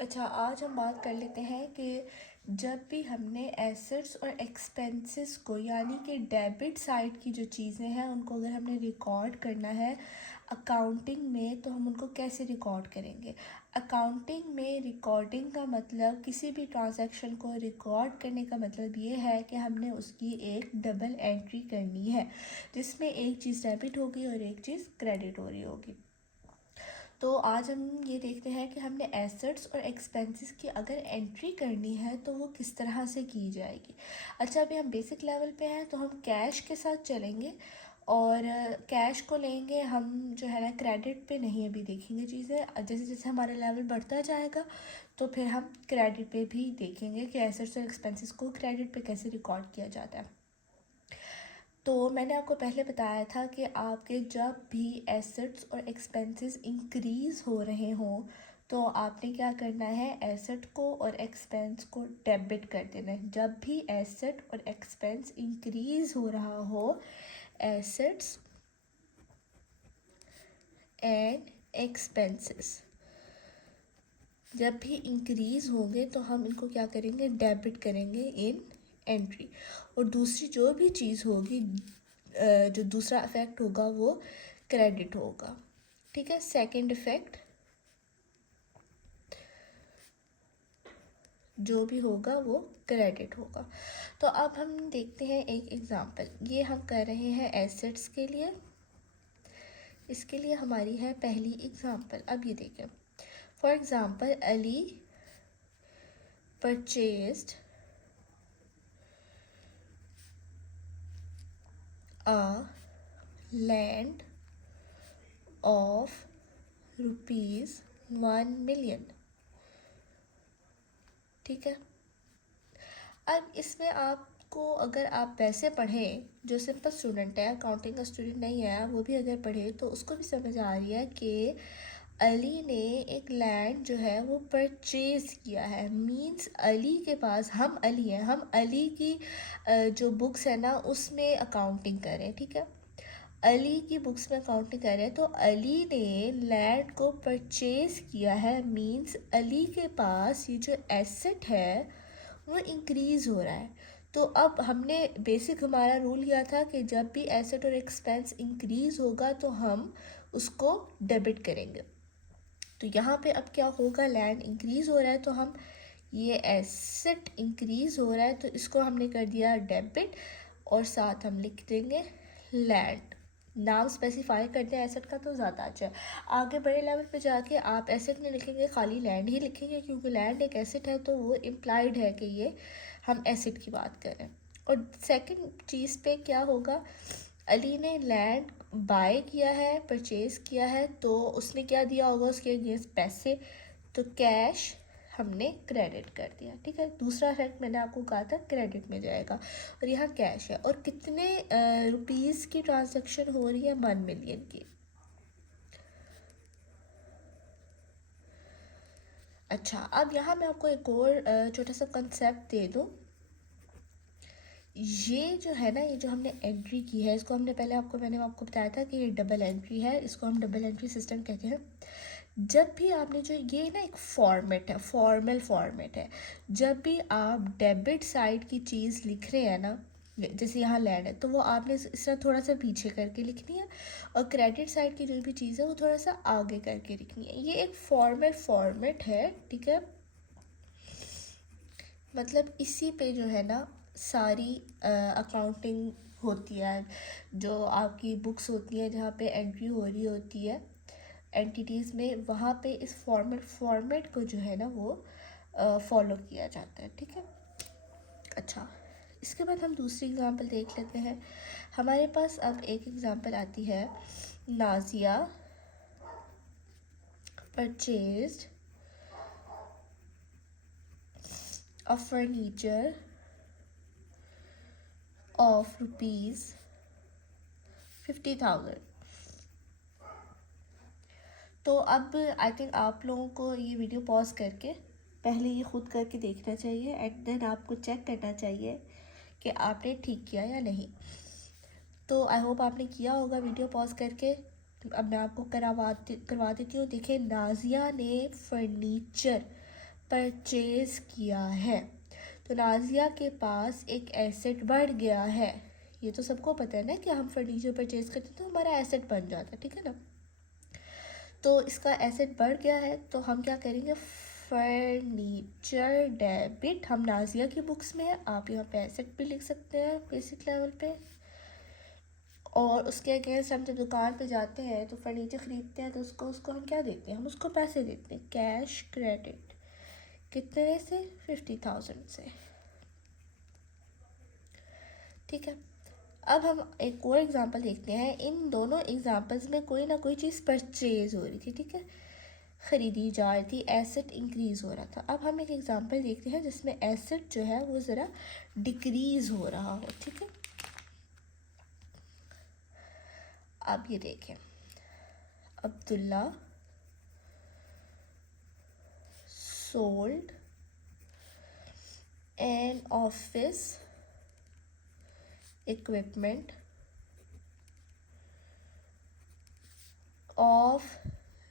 अच्छा, आज हम बात कर लेते हैं कि जब भी हमने एसेट्स और एक्सपेंसेस को यानी कि डेबिट साइड की जो चीज़ें हैं उनको अगर हमने रिकॉर्ड करना है अकाउंटिंग में, तो हम उनको कैसे रिकॉर्ड करेंगे। अकाउंटिंग में रिकॉर्डिंग का मतलब, किसी भी ट्रांजैक्शन को रिकॉर्ड करने का मतलब ये है कि हमने उसकी एक डबल एंट्री करनी है जिसमें एक चीज़ डेबिट होगी और एक चीज़ क्रेडिट हो रही होगी। तो आज हम ये देखते हैं कि हमने एसेट्स और एक्सपेंसेस की अगर एंट्री करनी है तो वो किस तरह से की जाएगी। अच्छा, अभी हम बेसिक लेवल पे हैं तो हम कैश के साथ चलेंगे और कैश को लेंगे हम, जो है ना, क्रेडिट पे नहीं अभी देखेंगे चीज़ें। जैसे जैसे हमारा लेवल बढ़ता जाएगा तो फिर हम क्रेडिट पे भी देखेंगे कि एसेट्स और एक्सपेंसेस को क्रेडिट पे कैसे रिकॉर्ड किया जाता है। तो मैंने आपको पहले बताया था कि आपके जब भी एसेट्स और एक्सपेंसेस इंक्रीज़ हो रहे हों तो आपने क्या करना है, एसेट को और एक्सपेंस को डेबिट कर देना है। जब भी एसेट और एक्सपेंस इंक्रीज़ हो रहा हो, एसेट्स एंड एक्सपेंसेस जब भी इंक्रीज़ होंगे तो हम इनको क्या करेंगे, डेबिट करेंगे इन एंट्री। और दूसरी जो भी चीज़ होगी, जो दूसरा इफ़ेक्ट होगा वो क्रेडिट होगा। ठीक है, सेकंड इफ़ेक्ट जो भी होगा वो क्रेडिट होगा। तो अब हम देखते हैं एक एग्ज़ाम्पल। ये हम कर रहे हैं एसेट्स के लिए, इसके लिए हमारी है पहली एग्ज़ाम्पल। अब ये देखें, for example Ali purchased a land of ₹1 million। ठीक है, अब इसमें आपको, अगर आप वैसे पढ़ें, जो सिंपल स्टूडेंट है, अकाउंटिंग का स्टूडेंट नहीं है, वो भी अगर पढ़े तो उसको भी समझ आ रही है कि अली ने एक लैंड जो है वो परचेज़ किया है। मींस अली के पास, हम अली हैं, हम अली की जो बुक्स है ना उसमें अकाउंटिंग करें। ठीक है, अली की बुक्स में अकाउंटिंग कर रहे हैं तो अली ने लैंड को परचेज़ किया है। मींस अली के पास ये जो एसेट है वो इंक्रीज़ हो रहा है। तो अब हमने बेसिक हमारा रूल किया था कि जब भी एसेट और एक्सपेंस इंक्रीज़ होगा तो हम उसको डेबिट करेंगे। तो यहाँ पे अब क्या होगा, लैंड इंक्रीज़ हो रहा है तो हम, ये एसेट इंक्रीज़ हो रहा है तो इसको हमने कर दिया डेबिट और साथ हम लिख देंगे लैंड। नाम स्पेसिफाई कर दें एसेट का तो ज़्यादा अच्छा है। आगे बड़े लेवल पे जाके आप एसेट नहीं लिखेंगे, खाली लैंड ही लिखेंगे, क्योंकि लैंड एक एसेट है तो वो इम्प्लाइड है कि ये हम एसेट की बात करें। और सेकंड चीज़ पे क्या होगा, अली ने लैंड बाय किया है, परचेज़ किया है, तो उसने क्या दिया होगा उसके अगेंस्ट, पैसे, तो कैश हमने क्रेडिट कर दिया। ठीक है, दूसरा इफेक्ट मैंने आपको कहा था क्रेडिट में जाएगा। और यहाँ कैश है और कितने रुपीज़ की ट्रांजैक्शन हो रही है, 1 मिलियन की। अच्छा, अब यहाँ मैं आपको एक और छोटा सा कंसेप्ट दे दूँ। ये जो है ना, ये जो हमने एंट्री की है, इसको हमने पहले मैंने आपको बताया था कि ये डबल एंट्री है, इसको हम डबल एंट्री सिस्टम कहते हैं। जब भी आपने, जो ये ना एक फॉर्मेट है, फॉर्मल फॉर्मेट है, जब भी आप डेबिट साइड की चीज़ लिख रहे हैं ना, जैसे यहाँ लैंड है तो वो आपने इस तरह थोड़ा सा पीछे करके लिखनी है, और क्रेडिट साइड की जो भी चीज़ है वो थोड़ा सा आगे करके लिखनी है। ये एक फॉर्मल फॉर्मेट है। ठीक है, मतलब इसी पे जो है ना सारी अकाउंटिंग होती है, जो आपकी बुक्स होती हैं जहाँ पे एंट्री हो रही होती है एंटिटीज़ में, वहाँ पे इस फॉर्मेट को जो है ना वो फॉलो किया जाता है। ठीक है, अच्छा, इसके बाद हम दूसरी एग्ज़ाम्पल देख लेते हैं। हमारे पास अब एक एग्ज़ाम्पल आती है, Nazia purchased a furniture of ₹50,000। तो अब आई थिंक आप लोगों को ये वीडियो पॉज करके पहले ये ख़ुद करके देखना चाहिए एंड देन आपको चेक करना चाहिए कि आपने ठीक किया या नहीं। तो आई होप आपने किया होगा वीडियो पॉज करके। अब मैं आपको करवा देती हूँ। देखिए, नाजिया ने फर्नीचर परचेज किया है। तो नाजिया के पास एक एसेट बढ़ गया है। ये तो सबको पता है ना कि हम फर्नीचर परचेज करते हैं तो हमारा एसेट बन जाता है, ठीक है ना। तो इसका एसेट बढ़ गया है तो हम क्या करेंगे, फर्नीचर डेबिट। हम नाजिया की बुक्स में है, आप यहाँ पे एसेट भी लिख सकते हैं बेसिक लेवल पे। और उसके अगेंस्ट हम जब दुकान पे जाते हैं तो फर्नीचर ख़रीदते हैं तो उसको हम क्या देते हैं, हम उसको पैसे देते हैं, कैश क्रेडिट। कितने से, 50,000 से, ठीक है। अब हम एक और एग्जांपल देखते हैं। इन दोनों एग्जांपल्स में कोई ना कोई चीज़ परचेज हो रही थी, ठीक है, ख़रीदी जा रही थी, एसेट इंक्रीज़ हो रहा था। अब हम एक एग्जांपल देखते हैं जिसमें एसेट जो है वो ज़रा डिक्रीज़ हो रहा हो, ठीक है। अब ये देखें, Abdullah sold an office equipment of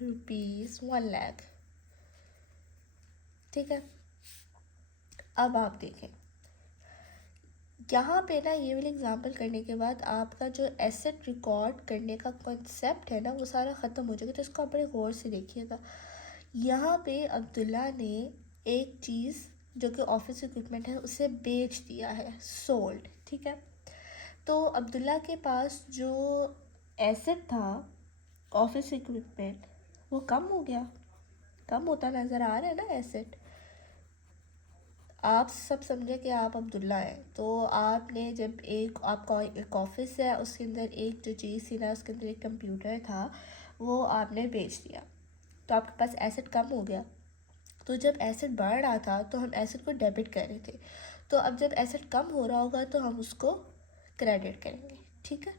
₹1 lakh, ठीक है। अब आप देखें यहाँ पे ना, ये वाली एग्जांपल करने के बाद आपका जो एसेट रिकॉर्ड करने का कॉन्सेप्ट है ना वो सारा ख़त्म हो जाएगा। तो इसको आप बड़े गौर से देखिएगा। यहाँ पे अब्दुल्ला ने एक चीज़ जो कि ऑफिस इक्विपमेंट है उसे बेच दिया है, सोल्ड, ठीक है। तो अब्दुल्ला के पास जो एसेट था ऑफिस इक्विपमेंट वो कम हो गया, कम होता नज़र आ रहा है ना एसेट। आप सब समझे कि आप अब्दुल्ला हैं, तो आपने जब आपका एक ऑफिस है उसके अंदर एक जो चीज़ थी ना, उसके अंदर एक कंप्यूटर था, वो आपने बेच दिया तो आपके पास एसेट कम हो गया। तो जब एसेट बढ़ रहा था तो हम एसेट को डेबिट कर रहे थे। तो अब जब एसेट कम हो रहा होगा तो हम उसको क्रेडिट करेंगे, ठीक है।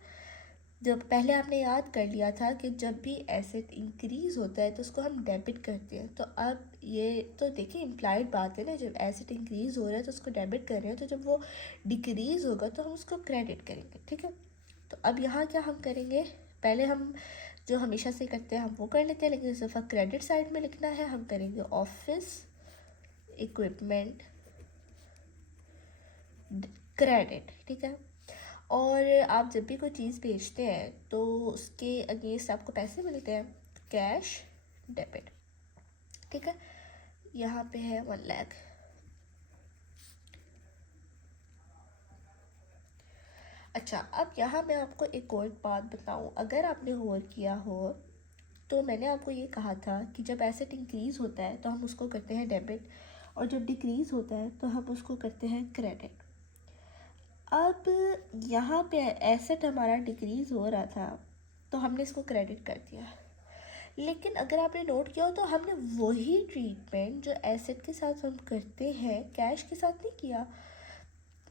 जब पहले आपने याद कर लिया था कि जब भी एसेट इंक्रीज़ होता है तो उसको हम डेबिट करते हैं। तो अब ये तो देखिए इम्प्लाइड बात है ना, जब एसेट इंक्रीज़ हो रहा है तो उसको डेबिट कर रहे हैं, तो जब वो डिक्रीज़ होगा तो हम उसको क्रेडिट करेंगे, ठीक है। तो अब यहाँ क्या हम करेंगे, पहले हम जो हमेशा से करते हैं हम वो कर लेते हैं, लेकिन इस दफ़ा क्रेडिट साइड में लिखना है। हम करेंगे ऑफिस इक्विपमेंट क्रेडिट, ठीक है। और आप जब भी कोई चीज़ बेचते हैं तो उसके अगेंस्ट आपको पैसे मिलते हैं, कैश डेबिट, ठीक है। यहाँ पे है 1 लाख। अच्छा, अब यहाँ मैं आपको एक और बात बताऊँ, अगर आपने गौर किया हो तो मैंने आपको ये कहा था कि जब एसेट इंक्रीज़ होता है तो हम उसको करते हैं डेबिट, और जब डिक्रीज़ होता है तो हम उसको करते हैं क्रेडिट। अब यहाँ पे एसेट हमारा डिक्रीज़ हो रहा था तो हमने इसको क्रेडिट कर दिया, लेकिन अगर आपने नोट किया हो तो हमने वही ट्रीटमेंट जो एसेट के साथ हम करते हैं कैश के साथ नहीं किया।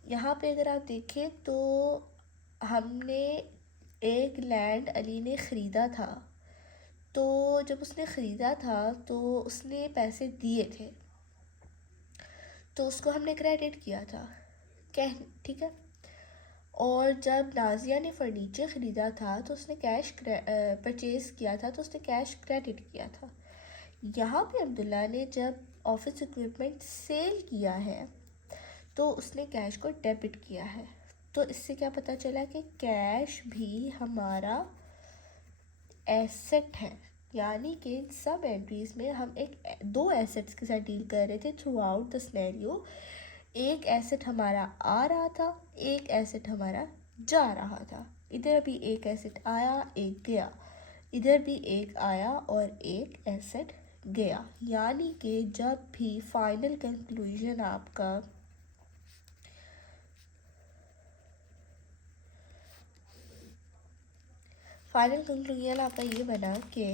यहाँ पे अगर आप देखें तो हमने एक लैंड अली ने ख़रीदा था, तो जब उसने ख़रीदा था तो उसने पैसे दिए थे तो उसको हमने क्रेडिट किया था, क्या, ठीक है। और जब नाजिया ने फ़र्नीचर ख़रीदा था तो उसने कैश परचेज़ किया था तो उसने कैश क्रेडिट किया था। यहाँ पे अब्दुल्ला ने जब ऑफिस इक्विपमेंट सेल किया है तो उसने कैश को डेबिट किया है। तो इससे क्या पता चला कि कैश भी हमारा एसेट है, यानी कि सब एंट्रीज में हम दो एसेट्स के साथ डील कर रहे थे थ्रू आउट द सिनेरियो। एक एसेट हमारा आ रहा था, एक एसेट हमारा जा रहा था। इधर भी एक एसेट आया, एक गया, इधर भी एक आया और एक एसेट गया। यानी कि जब भी फाइनल कंक्लूजन आपका ये बना कि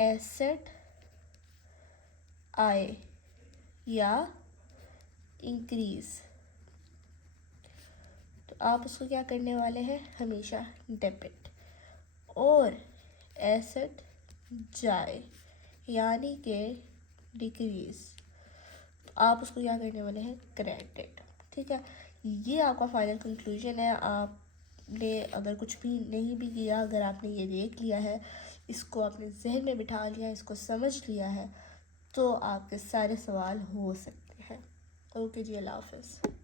एसेट आए या इंक्रीज़, तो आप उसको क्या करने वाले हैं, हमेशा डेबिट। और एसेट जाए यानी कि डिक्रीज़, तो आप उसको क्या करने वाले हैं, क्रेडिट, ठीक है। ये आपका फाइनल कंक्लूजन है। आपने अगर कुछ भी नहीं भी किया, अगर आपने ये देख लिया है, इसको आपने जहन में बिठा लिया, इसको समझ लिया है, तो आपके सारे सवाल हो सकते हैं। ओके जी, अल्लाह हाफ़िज़।